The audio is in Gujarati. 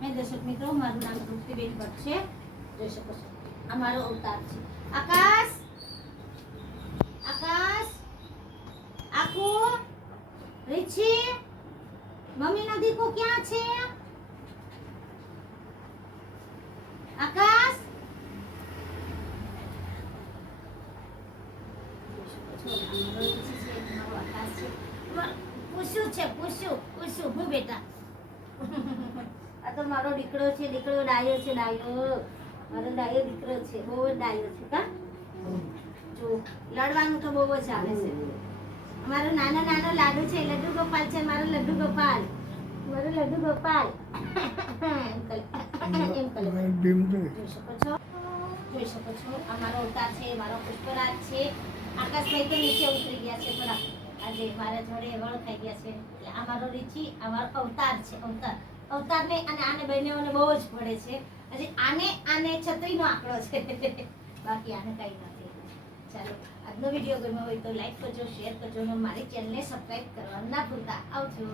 હે દર્શક મિત્રો, મારું નામ તૃપ્તિબેન ભટ્ટ છે. જોઈ શકો છો આ મારો અવતાર છે. આકાશ, આકાશ, આકુ, રીછી, મમ્મીનો દીકો ક્યાં છે? આકાશ, પૂછ્યું હું બેટા. આ તો મારો દીકરો છે, દીકરો ડાયો છે, ડાયો. મારો ડાયો દીકરો છે, બહુ જ ડાયો છે. કા જો લડવાનું તો બહુ જ આવે છે. મારો નાનો નાનો લાડુ છે, લડ્ડુ ગોપાલ છે, મારો લડ્ડુ ગોપાલ, મારો લડ્ડુ ગોપાલ. જોઈ શકો છો આ મારો અવતાર છે, મારો પુષ્પરાજ છે. આકાશભાઈ તો નીચે ઉતરી ગયા છે, થોડા આજે મારા જોડે વળ ખાઈ ગયા છે. એટલે આ મારો રીચી, આ મારો અવતાર છે. અવતારને અને આને બંનેઓને બહુ જ પડે છે. હજી આને છત્રીનો આંકડો છે, બાકી આને કઈ નથી. ચાલો, આજનો વિડીયો ગમ્યો હોય તો લાઈક કરજો, શેર કરજો અને મારી ચેનલને સબસ્ક્રાઇબ કરવાનું ના ભૂલતા. આવજો.